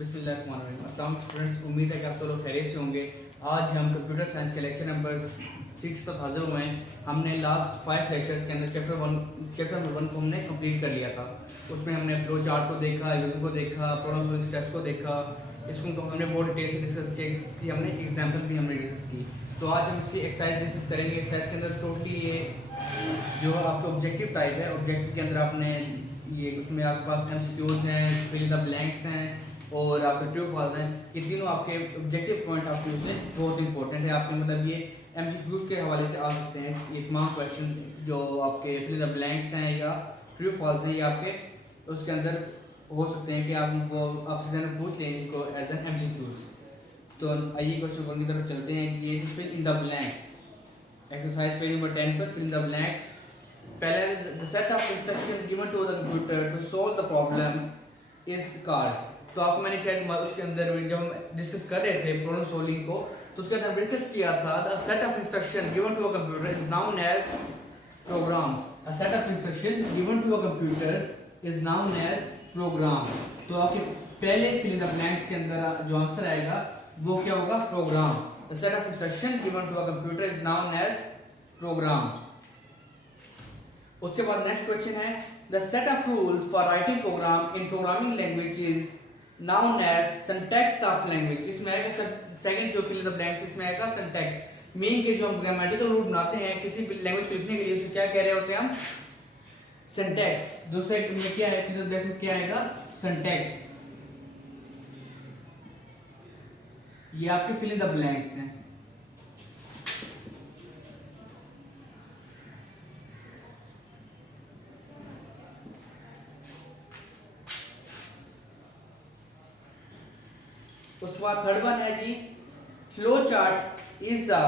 बिस्मिल्लाहिर्रहमानिर्रहीम। अस्सलाम स्टूडेंट्स, उम्मीद है कि आप सब लोग खैरियत से होंगे। आज हम कंप्यूटर साइंस के लेक्चर नंबर 6 तक हाजिर हुए हैं। हमने लास्ट 5 लेक्चर्स के अंदर चैप्टर नंबर 1 को हमने कंप्लीट कर लिया था। उसमें हमने फ्लो चार्ट को देखा, यूजर को देखा, प्रॉब्लम सॉल्विंग स्टेप्स को देखा। इसको तो हमने बहुत डिटेल से डिस्कस किया, इसकी हमने एग्जाम्पल भी हमने डिस्कस की। तो आज हम इसकी एक्सरसाइज डिस्कस करेंगे। एक्सरसाइज के अंदर टोटली ये जो आपका ऑब्जेक्टिव टाइप है, ऑब्जेक्टिव के अंदर आपने ये उसमें आपके पास MCQs हैं, फिल इन द ब्लैंक्स हैं और आपके ट्रू फॉल्स हैं। ये तीनों आपके ऑब्जेक्टिव पॉइंट ऑफ व्यू से बहुत इंपॉर्टेंट है। आपके मतलब ये MCQs के हवाले से आ सकते हैं। ये तमाम क्वेश्चन जो आपके फिल इन द ब्लैंक्स हैं या ट्रू फॉल्स हैं, ये आपके उसके अंदर हो सकते हैं कि आप वो आपसे ज़रा पूछ लें इनको एज एन MCQs। तो आइए क्वेश्चन 1 की तरफ चलते हैं। ये fill in the blanks, exercise page number 10 पर फिल इन द ब्लैंक्स। पहले the set of instruction given to the computer to solve the problem is called. तो आपको मैंने शायद उसके अंदर जब हम डिस्कस कर रहे थे प्रॉब्लम सॉल्विंग को, तो उसके अंदर डिस्कस किया था the set of instruction given to a computer is known as program. A set of instruction given to a computer is known as program. तो आपके पहले फिल इन द ब्लैंक्स के अंदर जो आंसर आएगा वो क्या होगा? Program. The set of instruction given to a computer is known as program. उसके बाद नेक्स्ट क्वेश्चन है the set of rules for writing program in programming language is known as syntax of language. इसमें आएगा second जो fill in the blanks, इसमें आएगा syntax. Main के जो हम ग्रामेटिकल रूल बनाते हैं किसी भी लैंग्वेज को लिखने के लिए, उसको क्या कह रहे होते हैं हम? सिंटैक्स। दूसरे में क्या है, फिल इन द ब्लैंक्स में क्या आएगा? सिंटैक्स। ये आपके फिल इन द ब्लैंक्स हैं। उसके बाद थर्ड वन है जी flow chart is a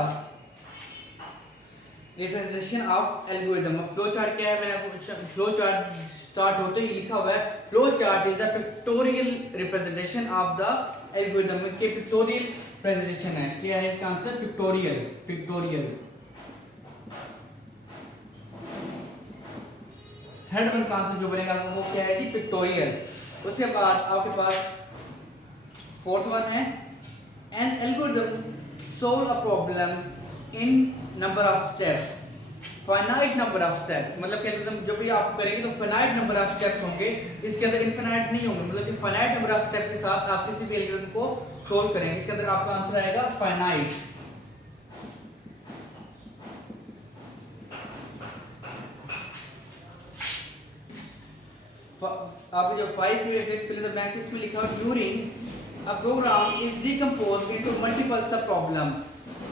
representation of algorithm. Flow chart क्या है? मैंने आपको फ्लो चार्ट स्टार्ट होते ही लिखा हुआ है flow chart is a pictorial representation of the algorithm. के पिक्टोरियल प्रेजेंटेशन है। क्या है इसका answer? Pictorial. Pictorial. Third one का आंसर जो बनेगा वो क्या है जी? पिक्टोरियल। उसके बाद आपके पास फोर्थ वन है an algorithm solve a problem in number of steps, finite number of steps. मतलब कि एल्गोरिथम जब भी आप करेंगे तो फाइनाइट नंबर ऑफ स्टेप्स होंगे, इसके अंदर इनफिनाइट नहीं होंगे। मतलब कि फाइनाइट नंबर ऑफ स्टेप के साथ आप किसी भी एल्गोरिथम को सोल्व करेंगे। इसके अंदर आपका आंसर आएगा फाइनाइट। आपने जो 5 फिल इन द ब्लैंक्स इसमें लिखा है during a program is decomposed into multiple sub problems।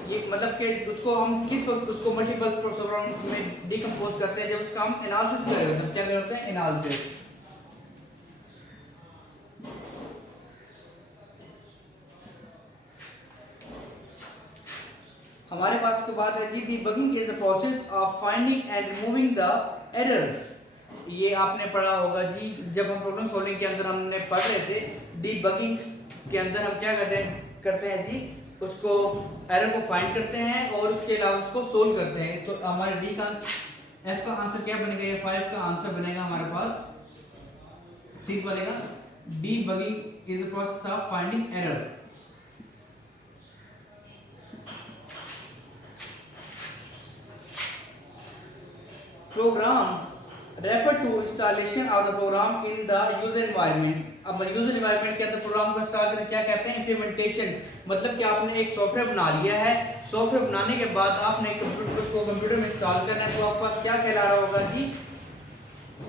ये मतलब कि उसको हम किस वक्त उसको मल्टीपल सब प्रॉब्लम में डिकम्पोज करते हैं? जब उसका हम एनालिसिस कर रहे होते हैं। क्या कर रहे होते हैं? एनालिसिस। हमारे पास उसके बाद है जी debugging is a process of finding and removing the error. ये आपने पढ़ा होगा जी, जब हम प्रॉब्लम सॉल्विंग के अंदर हमने पढ़ रहे थे डीबगिंग के अंदर हम क्या करते हैं जी? उसको एरर को फाइंड करते हैं और उसके अलावा उसको सोल्व करते हैं। तो हमारे डी का एफ का आंसर क्या बनेगा? ये 5 का आंसर बनेगा हमारे पास 6 बनेगा। Debugging is the process of finding error. Program refer to installation of the program in the user environment. अब यूजर एनवायरनमेंट के अंदर प्रोग्राम को इंस्टॉल करके क्या कहते हैं? इंप्लीमेंटेशन। मतलब कि आपने एक सॉफ्टवेयर बना लिया है, सॉफ्टवेयर बनाने के बाद आपने उसको कंप्यूटर में इंस्टॉल करना है, तो आपके पास क्या कहला रहा होगा जी?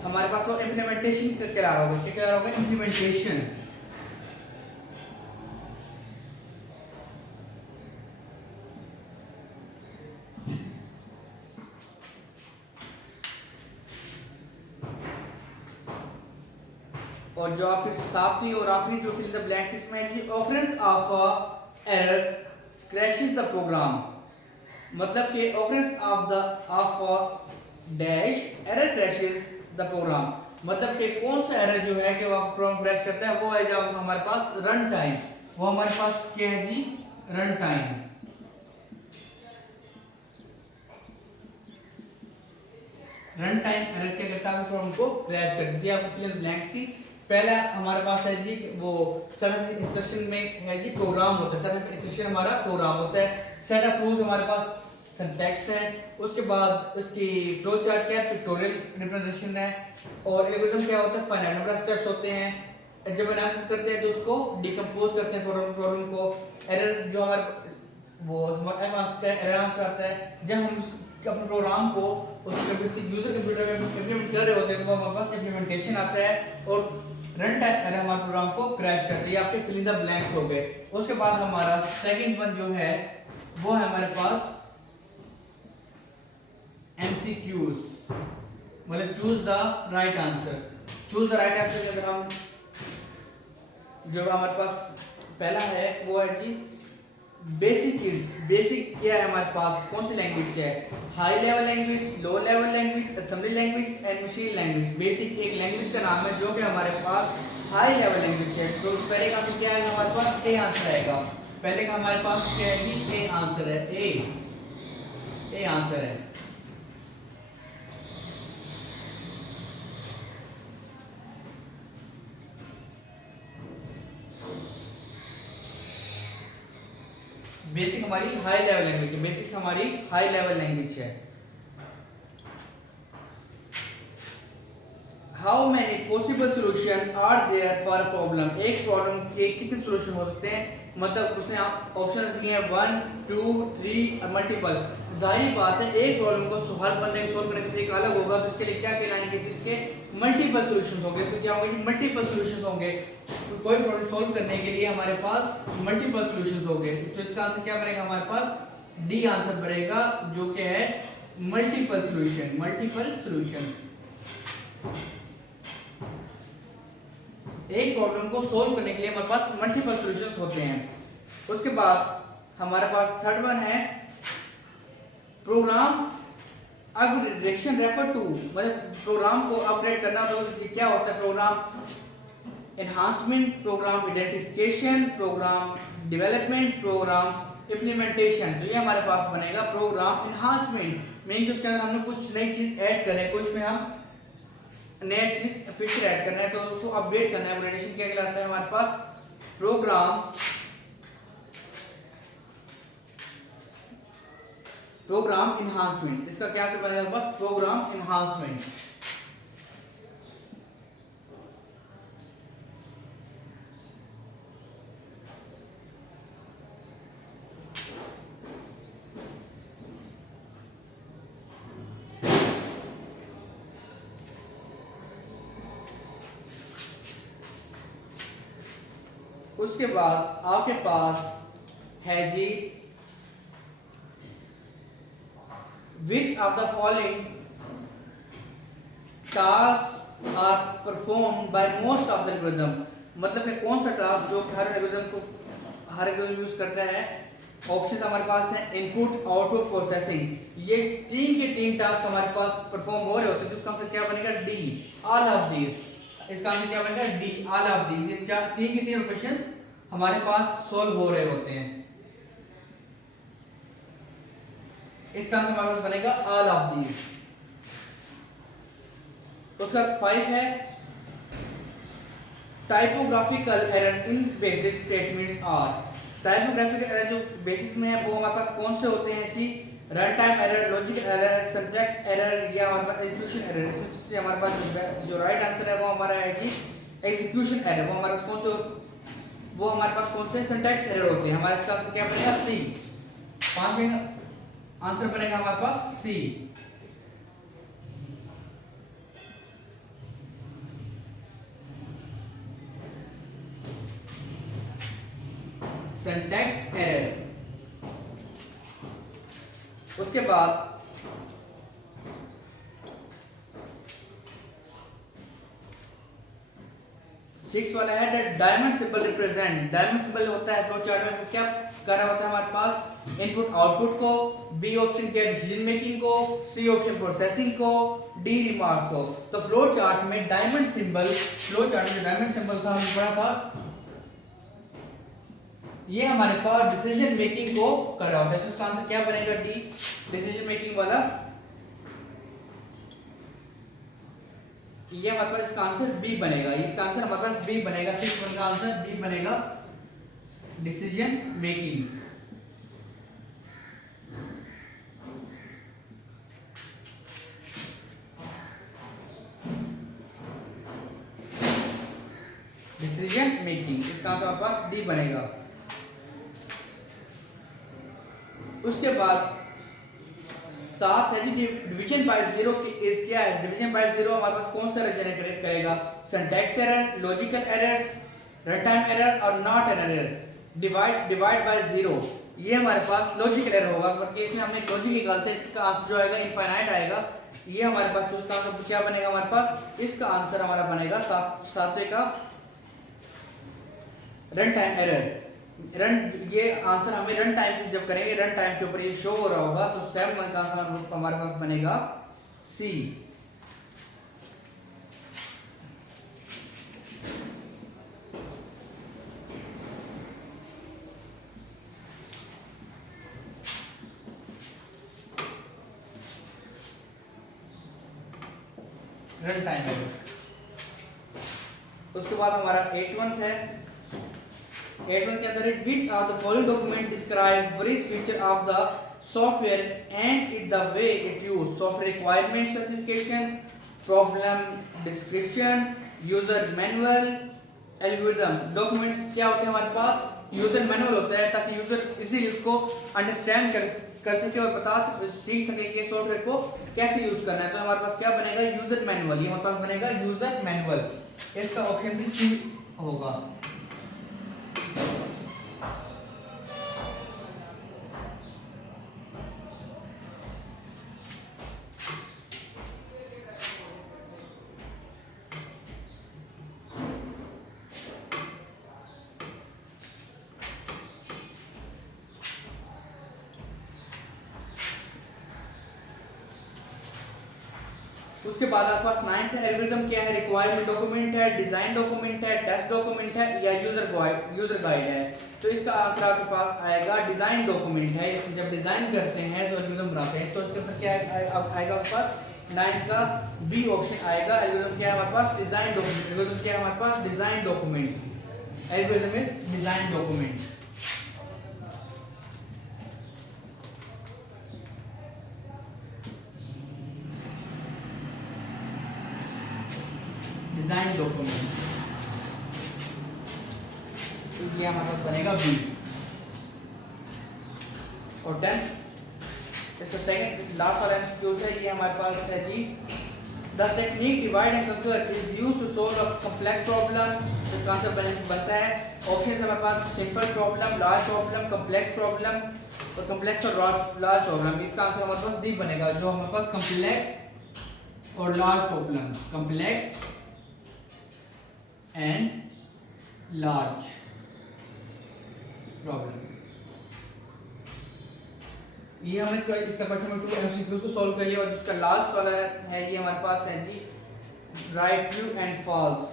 हमारे पास वो इंप्लीमेंटेशन कहला रहा होगा। क्या कहला रहा होगा? इंप्लीमेंटेशन। और जो आपके सातवीं और आखिरी जो फिल इन द ब्लैंक्स इसमें है occurrence of error crashes the program. मतलब कि occurrence of dash error crashes the program. मतलब कि कौन सा एरर जो है कि वो प्रोग्राम क्रैश करता है? वो है जब हमारे पास रन टाइम। वो हमारे पास क्या है जी? Run time. Run time error क्या करता है? प्रोग्राम को क्रैश कर देती है। आपको फिल इन द ब्लैंक्स थी पहला हमारे पास है जी वो सेट इंस्ट्रक्शन में है जी प्रोग्राम होता है, सेट इंस्ट्रक्शन हमारा प्रोग्राम होता है। सेट ऑफ रूल्स हमारे पास सिंटैक्स है, उसके बाद उसकी फ्लो चार्ट क्या है, पिक्टोरियल रिप्रेजेंटेशन है, और एल्गोरिथम क्या होता है, फाइनाइट नंबर ऑफ स्टेप्स होते हैं। जब एनालिसिस करते हैं तो उसको डिकम्पोज करते हैं प्रॉब्लम को। एरर जो हमारे वो एरर आंसर आता है जब हम अपने प्रोग्राम को उस यूजर कंप्यूटर में इंप्लीमेंट कर रहे होते हैं तो हमारे पास इंप्लीमेंटेशन आता है और रन टाइम एरर हमारे प्रोग्राम को क्रैश करती है। ये आपके फिल इन द ब्लैंक्स हो गए। उसके बाद हमारा सेकंड वन जो है वो है हमारे पास MCQs, मतलब choose the right answer. Choose the right answer के अंदर हम जो हमारे पास पहला है वो है जी बेसिक क्या है हमारे पास, कौन सी लैंग्वेज है, high level language, low level language, assembly language and machine language. Basic एक लैंग्वेज का नाम है जो कि हमारे पास हाई लेवल लैंग्वेज है। तो पहले का क्या है हमारे पास ए आंसर आएगा। पहले का हमारे पास क्या है जी ए आंसर है, ए आंसर है। बेसिक हमारी हाई लेवल लैंग्वेज है, बेसिक्स हमारी हाई लेवल लैंग्वेज है। How many possible solution are there for a problem. एक प्रॉब्लम के कितने सॉल्यूशन हो सकते हैं, मतलब उसने आप ऑप्शंस दिए हैं 1 2 3 और मल्टीपल। जाहिर बात है एक प्रॉब्लम को सोल्व करने का तरीका अलग होगा, तो उसके लिए क्या कहलाएंगे, जिसके मल्टीपल सॉल्यूशंस होंगे। इसमें क्या होंगे, मल्टीपल सॉल्यूशंस होंगे। तो कोई प्रॉब्लम सॉल्व करने के लिए हमारे पास मल्टीपल सॉल्यूशंस होंगे। तो इसका आंसर क्या बनेगा, हमारे पास डी आंसर बनेगा जो कि है मल्टीपल सॉल्यूशन। मल्टीपल सॉल्यूशन, एक प्रॉब्लम को सॉल्व करने के लिए हमारे पास मल्टीपल सॉल्यूशंस होते हैं। उसके बाद हमारे पास थर्ड वन है प्रोग्राम अपग्रेडेशन रेफर टू, मतलब प्रोग्राम को अपग्रेड करना। तो क्या होता है, program enhancement, program identification, program development, program implementation. तो ये हमारे पास बनेगा प्रोग्राम एनहांसमेंट। मीन कि उसके अंदर हमने कुछ नई चीज ऐड करें, कुछ में हम नया चीज फीचर ऐड करना है, तो उसको अपडेट करना है। अपग्रेडेशन क्या कहलाता है हमारे पास, प्रोग्राम एनहांसमेंट। इसका क्या से बनेगा बस प्रोग्राम एनहांसमेंट। उसके बाद आपके पास है जी which of the following tasks are performed by most of the algorithm, मतलब कि कौन सा टास्क जो हर एल्गोरिथम यूज करता है। ऑप्शन हमारे पास है इनपुट, आउटपुट, प्रोसेसिंग। ये तीन के तीन टास्क हमारे पास परफॉर्म हो रहे होते हैं, जिसका आंसर क्या बनेगा, डी, ऑल ऑफ दीज। इसका आंसर क्या बनेगा, डी, ऑल ऑफ दीज। ये तीन के तीन ऑपरेशंस हमारे पास सॉल्व हो रहे होते हैं। इसका आंसर हमारे पास बनेगा ऑल ऑफ दीज। उसका 5 है typographical error in basic statements are. Typographical error जो बेसिक्स में है वो हमारे पास कौन से होते हैं जी, run time error, logic error, syntax error या हमारे पास एग्जीक्यूशन एरर। इसमें हमारे पास जो राइट आंसर है वो हमारा है जी एग्जीक्यूशन एरर। वो हमारे पास कौन से सिंटैक्स एरर होते हैं। हमारा इसका आंसर क्या बनेगा, सी। 5 में आंसर बनेगा हमारे पास सी। Syntax error. उसके बाद 6 वाला है that diamond symbol represent. Diamond symbol होता है फ्लो चार्ट में, क्या कर रहा होता है हमारे पास, इनपुट आउटपुट को, बी ऑप्शन क्या डिसीजन मेकिंग को, सी ऑप्शन प्रोसेसिंग को, डी रिमार्क्स को। तो फ्लो चार्ट में डायमंड सिंबल, फ्लो चार्ट में डायमंड सिंबल था हमने पढ़ा था, ये हमारे पास डिसीजन मेकिंग को कर रहा होता है। तो इसका आंसर क्या बनेगा, डी, डिसीजन मेकिंग वाला। ये हमारे पास इसका आंसर बी बनेगा, इसका आंसर हमारे पास बी बनेगा, 6 का आंसर बी बनेगा, डिसीजन मेकिंग। डिसीजन मेकिंग, इसका आंसर हमारे पास डी बनेगा। उसके बाद 7 है जी डिवीजन बाय जीरो इज क्या है? डिवीजन बाय जीरो हमारे पास कौन सा जनरेट करेगा? Syntax error, logical errors, run time error और not an error. Divide by zero, ये हमारे पास लॉजिकल एरर होगा, क्योंकि इसमें हमने लॉजिक निकालते हैं, इसका आंसर जो आएगा इनफाइनाइट आएगा। ये हमारे पास इसका आंसर क्या बनेगा? हमारे पास इसका आंसर हमारा बनेगा 7वें का रन टाइम एरर। ये आंसर हमें रन टाइम जब करेंगे, रन टाइम के ऊपर ये शो हो रहा होगा, तो 7 का आंसर हमारे पास बनेगा सी। रन टाइम है। उसके बाद हमारा 81 है। 81 के अंदर which of the following document describe various feature of the software and it the way it used? Software requirement specification, problem description, user manual, algorithm। Documents क्या होते हैं हमारे पास? यूजर मैनुअल होता है, ताकि यूजर इजीली उसको अंडरस्टैंड कर सके और सीख सके कि सॉफ्टवेयर को कैसे यूज करना है। तो हमारे पास क्या बनेगा? User manual. ये हमारे पास बनेगा यूजर मैनुअल। इसका ऑप्शन भी सी होगा। उसके बाद आपके पास 9th है। एल्गोरिथम क्या है? रिक्वायरमेंट डॉक्यूमेंट है, डिजाइन डॉक्यूमेंट है, टेस्ट डॉक्यूमेंट है या यूजर गाइड है। तो इसका आंसर आपके पास आएगा डिजाइन डॉक्यूमेंट है। इसमें जब डिजाइन करते हैं तो एल्गोरिथम बनाते हैं, तो इसके अंदर क्या आएगा आपके पास? 9th का बी ऑप्शन आएगा। एल्गोरिथम क्या है हमारे पास? Design document. एल्गोरिथम क्या है हमारे पास? Design document. Algorithm is design document. Design document, तो ये हमारे पास बनेगा बी। और 10 इसका सेकंड लास्ट वाला एमसीक्यूज है, ये हमारे पास है जी the technique divide and conquer is used to solve a complex problem. इसका आंसर बनता है ऑप्शन है हमारे पास simple problem, large problem, complex problem और कॉम्प्लेक्स और लार्ज प्रॉब्लम। इसका आंसर हमारे पास डी बनेगा, जो हमारे पास कॉम्प्लेक्स और large problem, complex and large problem. ये हमने इसका क्वेश्चन नंबर 2 एमसीक्यूज को सॉल्व कर लिया। और जिसका लास्ट वाला है ये हमारे पास है जी right, true and false.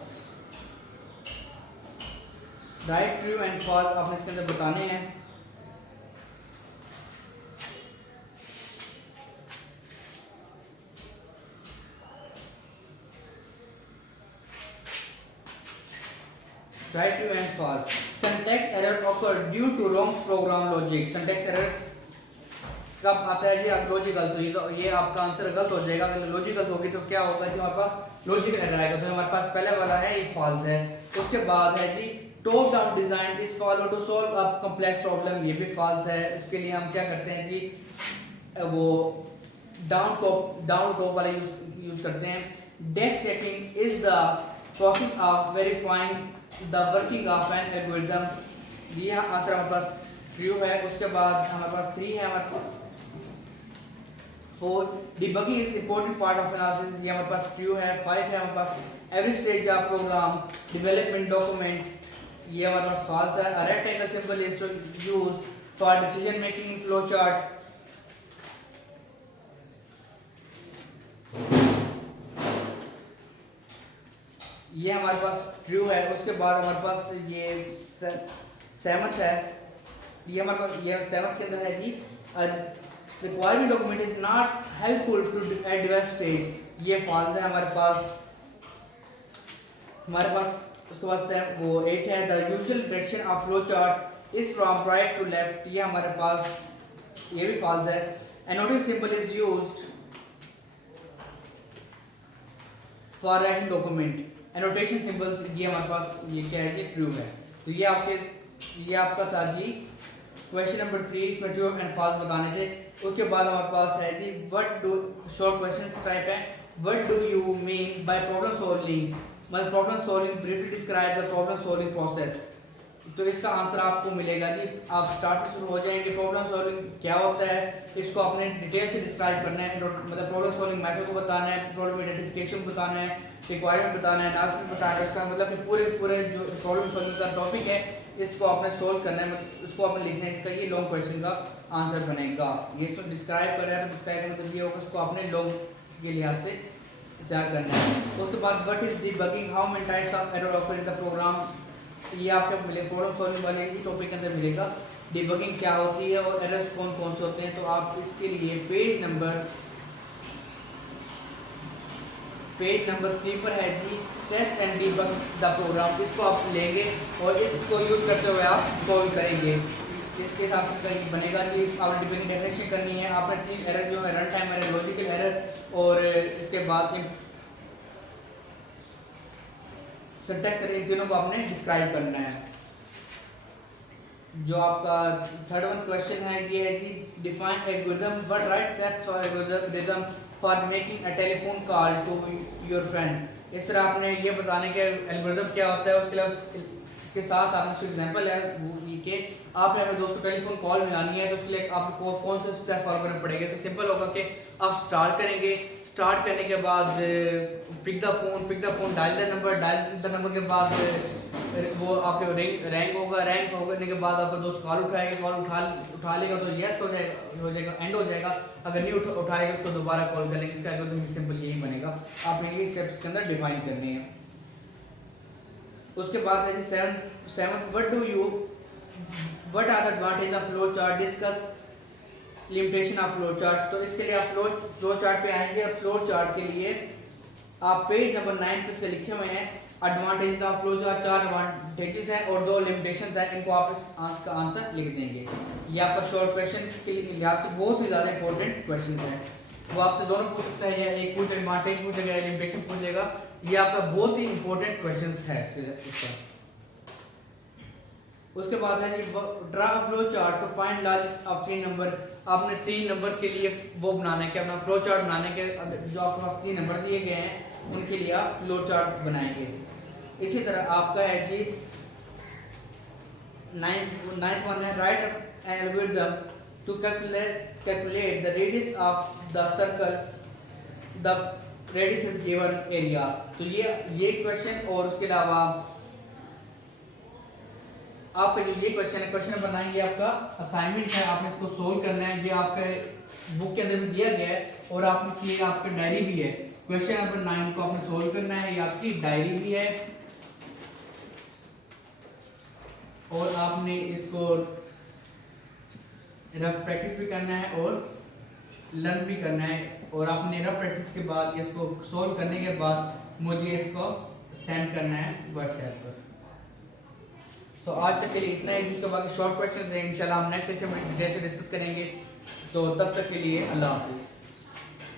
Right, true and false आपने इसके अंदर बताने हैं। Right, true and false. Syntax error occurred due to wrong program logic. Syntax error कब आता है जी? आप लॉजिक गलत हुई तो ये आपका आंसर गलत हो जाएगा। अगर लॉजिक गलत होगी तो क्या होगा जी? हमारे पास लॉजिकल एरर आएगा। तो हमारे पास पहले वाला है ये फॉल्स है। उसके बाद है जी top down design is follow to solve a complex problem, ये भी फॉल्स है। उसके लिए हम क्या करते हैं जी? वो डाउन टॉप वाला यूज करते हैं। Desk checking is the process of verifying the working of an algorithm. ये आंसर हमारे पास ट्रू है। उसके बाद हमारे पास 3 है। हमारे पास 4 debugging is important part of analysis, ये हमारे पास ट्रू है। 5 है हमारे पास every stage of program development document, ये हमारे पास फॉल्स है। A rectangle symbol is used for decision making in flow chart, ये हमारे पास ट्रू है। उसके बाद हमारे पास ये 7th है। ये हमारे पास ये 7th के अंदर है जी requirement document is not helpful to at develop stage, ये फॉल्स है हमारे पास। हमारे पास उसके बाद से वो 8 है, the usual direction of flow chart is from right to left, ये हमारे पास ये भी फॉल्स है। Annotative symbol is used for writing document, annotation symbols ये हमारे पास ये क्या है, ये ट्रू है। तो ये आपका था जी क्वेश्चन नंबर 3, इसमें ट्रू एंड फॉल्स बताने थे। उसके बाद हमारे पास है जी what do, short questions type है, what do you mean by problem solving, मतलब problem solving, briefly describe the problem solving process. तो इसका आंसर आपको मिलेगा जी, आप स्टार्ट से शुरू हो जाएंगे। प्रॉब्लम सॉल्विंग क्या होता है, इसको आपने डिटेल से डिस्क्राइब करना है, मतलब प्रॉब्लम सॉल्विंग मेथड को बताना है, प्रॉब्लम आइडेंटिफिकेशन बताना है, रिक्वायरमेंट बताना है, एनालिसिस बताना है, उसका मतलब कि पूरे जो प्रॉब्लम सॉल्विंग का टॉपिक है इसको आपने सोल्व करना है, मतलब उसको आपने लिखना है, इसका ये लॉन्ग क्वेश्चन का आंसर बनेगा। ये सब डिस्क्राइब कर रहा है तो डिस्क्राइब का मतलब ये होगा, उसको आपने लॉन्ग के लिहाज से तैयार करना है। उसके बाद what is debugging, how many types of error occur in the program, ये आपको मिले प्रॉब्लम सॉल्विंग वाले ही टॉपिक के अंदर मिलेगा। डिबगिंग क्या होती है और एरर्स कौन कौन से होते हैं, तो आप इसके लिए पेज नंबर 3 पर है जी test and debug the program, इसको आप लेंगे और इसको यूज़ करते हुए आप सॉल्व करेंगे। इसके हिसाब से बनेगा जी, आप डिबगिंग डेफिनेशन करनी है, आपने 3 एरर जो है, run time error, logical error और इसके बाद सिंटैक्स एरर, इन तीनों को आपने डिस्क्राइब करना है। जो आपका थर्ड वन क्वेश्चन है ये है जी define algorithm, what write steps और algorithm for making a telephone call to your friend. इस तरह आपने ये बताने के एल्गोरिथम क्या होता है, उसके साथ आपने एग्जांपल है वो ये कि आपने अपने दोस्त को टेलीफोन कॉल मिलानी है, तो उसके लिए आपको कौन से स्टेप फॉलो करने पड़ेंगे। तो सिंपल होगा कि आप स्टार्ट करेंगे, स्टार्ट करने के बाद pick the phone, dial the number के बाद वो आपके रैंक होगा, रैंक होने के बाद आपका दोस्त कॉल उठाएगा, कॉल उठा लेगा तो यस हो जाएगा, एंड हो जाएगा। अगर नहीं उठाएगा तो दोबारा कॉल करेंगे। इसका एल्गोरिथम सिंपल यही बनेगा, आपने ये स्टेप्स के अंदर डिफाइन करने हैं। उसके बाद है seventh, what are the advantage of flow chart, discuss limitation of flow chart. तो इसके लिए आप फ्लो चार्ट पे आएंगे। अब फ्लो चार्ट के लिए आप पेज नंबर 9 पे इसके लिखे हुए हैं advantages of flow chart, 4 advantages हैं और 2 लिमिटेशंस हैं, इनको आप इसका आंसर लिख देंगे। ये आपका शॉर्ट क्वेश्चन के लिहाज से बहुत ही ज़्यादा इंपॉर्टेंट क्वेश्चन है, वो आपसे दोनों पूछ सकता है, या एक पूछ एडवांटेज पूछेगा या लिमिटेशन पूछेगा। ये आपका बहुत ही इंपॉर्टेंट क्वेश्चन है इसका। उसके बाद है draw flow chart to find largest of 3 number. आपने 3 नंबर के लिए वो बनाना है, क्या अपना फ्लो चार्ट बनाने के जो आपके पास 3 नंबर दिए गए हैं उनके लिए आप फ्लो चार्ट बनाएंगे। इसी तरह आपका है जी 9th वन है write an algorithm to calculate the radius of the circle, the radius is given area. तो ये क्वेश्चन और उसके अलावा आपका जो ये क्वेश्चन है, क्वेश्चन नंबर 9, ये आपका असाइनमेंट है, आपने इसको सोल्व करना है। ये आपके बुक के अंदर भी दिया गया है और आपकी आपकी डायरी भी है। क्वेश्चन नंबर 9 को आपने सोल्व करना है, ये आपकी डायरी भी है और आपने इसको रफ प्रैक्टिस भी करना है और लर्न भी करना है। और आपने रफ प्रैक्टिस के बाद इसको सोल्व करने के बाद मुझे इसको सेंड करना है व्हाट्सएप पर। तो आज तक के लिए इतना है, जिसके बाकी शॉर्ट क्वेश्चन हैं इंशाल्लाह हम नेक्स्ट सेक्शन में डिटेल से डिस्कस करेंगे। तो तब तक के लिए अल्लाह हाफिज़।